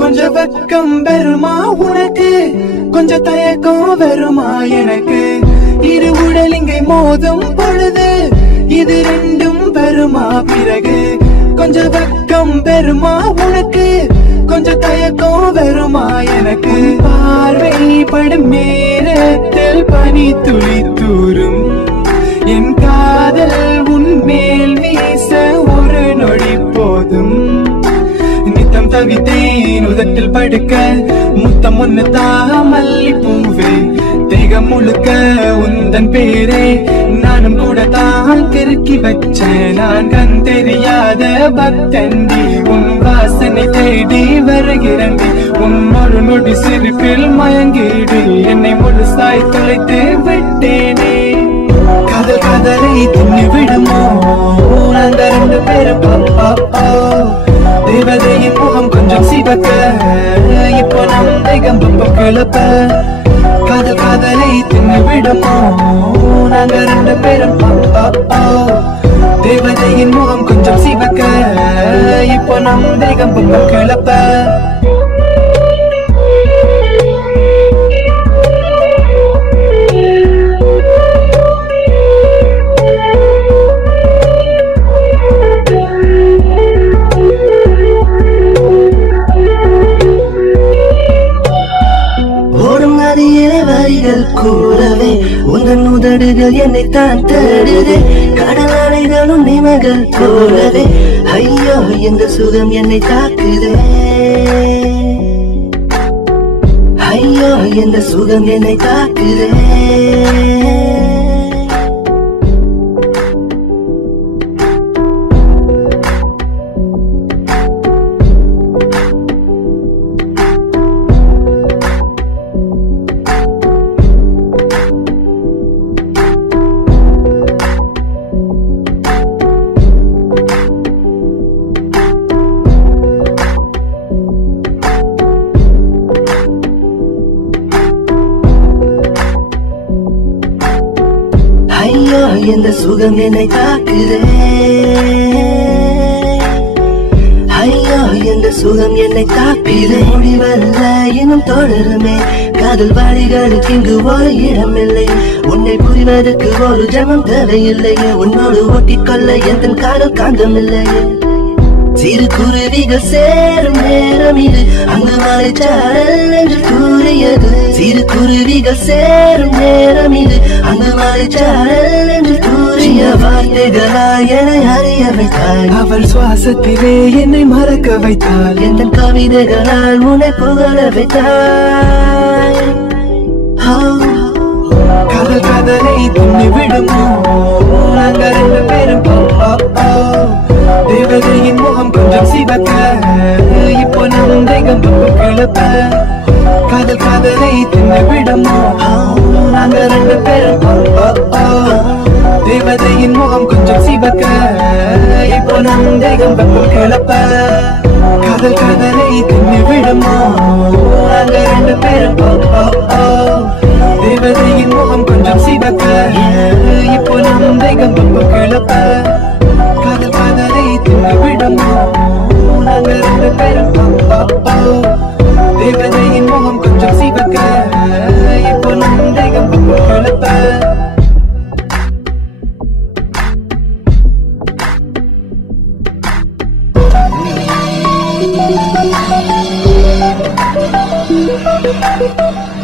கொஞ்சம் வெக்கம் வருமா உனக்கு, கொஞ்சம் தயக்கம் வருமா எனக்கு, இரு உடல் இங்கே மோதும் பொழுது இது ரெண்டும் வருமா பிறகு. கொஞ்சம் வெக்கம் வருமா உனக்கு, கொஞ்சம் தயக்கம் வருமா எனக்கு, பார்வை படும் நேரத்தில் பனி துளி தூரும், என் காதல் உன் மேல் வீச ஒரு நொடி போதும். நித்தம் தவித்தேன் உதட்டில் படுக்க, முத்தம் ஒன்னு தாமல்லி பூவே, தேகம் முழுக்க உந்தன் பேரே நானும் கூட தான் திருக்கி வச்சேன். நான் கண் தெரியாத பக்தண்டி, உன் வாசனை தேடி வருகிறண்டி, உன்னொரு நொடி சிரிப்பில் மயங்கிடு, என்னை முழுசாய் தொலைத்து விட்டேனே. காதல் காதலை துண்ணி விடுமோ அந்த ரெண்டு பேரும், தேவதையின் முகம் கொஞ்சம் சிவக்க, இப்போ நம் தேகம் ரொம்ப கிளப்ப. காதல் காதலை தின்னு விடுமோ நாங்க ரெண்டு பேரும், தேவதையின் முகம் கொஞ்சம் சிவக்க, இப்போ நம் தேகம் ரொம்ப கிளப்ப. கூடவே உந்தன் உதடுகள் என்னை தான் தேடுதே, கடல் அலைகளும் நிமகள் போலவே, ஐயோ இந்த சுகம் என்னை தாக்குதே, ஐயோ இந்த சுகம் என்னை தாக்குதே. இந்த சுகம் என்னை தாக்குதே, ஐயோ இந்த சுகம் என்னை தாக்குதே. முடிவல்ல இன்னும் தொடருமே, காதல் வாடிகளுக்கு இங்கு ஒரு இடமில்லை, உன்னை புரிவதற்கு ஒரு ஜென்மம் தேவையில்லையே, உன்னோடு ஒட்டிக்கொள்ள எந்த காதல் காந்தமில்லையே. சிறு குருவிகள் சேரும் நேரம் இது, அங்கு மலைச்சாரல் என்று கூறியது, சிறு குருவிகள் சேரும் நேரம் இது, அங்கு மலைச்சாரல் என்று கூறிய வார்த்தைகளால் என்னை அறிய வைத்தாள், அவள் சுவாசத்திலே என்னை மறக்க வைத்தாள், எந்த கவிதைகளால் உன்னை புகழ வைத்தாள். காதல் காதலை துண்ணி விடுமோ நாங்க ரெண்டு பேரும், தேவதையின் முகம் கொஞ்சம் சிவக்க, இப்போ நம் தேகம் ரொம்ப கிளப்ப. காதல் காதலை தின்னு விடுமோ நாங்க ரெண்டு பேரும், தேவதையின் முகம் கொஞ்சம் சிவக்க, இப்போ நம் தேகம் ரொம்ப கிளப்ப. காதல் காதலை தின்னு விடுமோ நாங்க ரெண்டு பேரும், தேவதையின் முகம் கொஞ்சம் சிவக்க, இப்போ நம் தேகம் ரொம்ப கிளப்ப. காதல் காதலை தின்னு விடுமோ நாங்க ரெண்டு பேரும், தேவதையின் முகம் கொஞ்சம் சிவக்க, இப்போ நம் தேகம் ரொம்ப கிளப்ப. Thank you.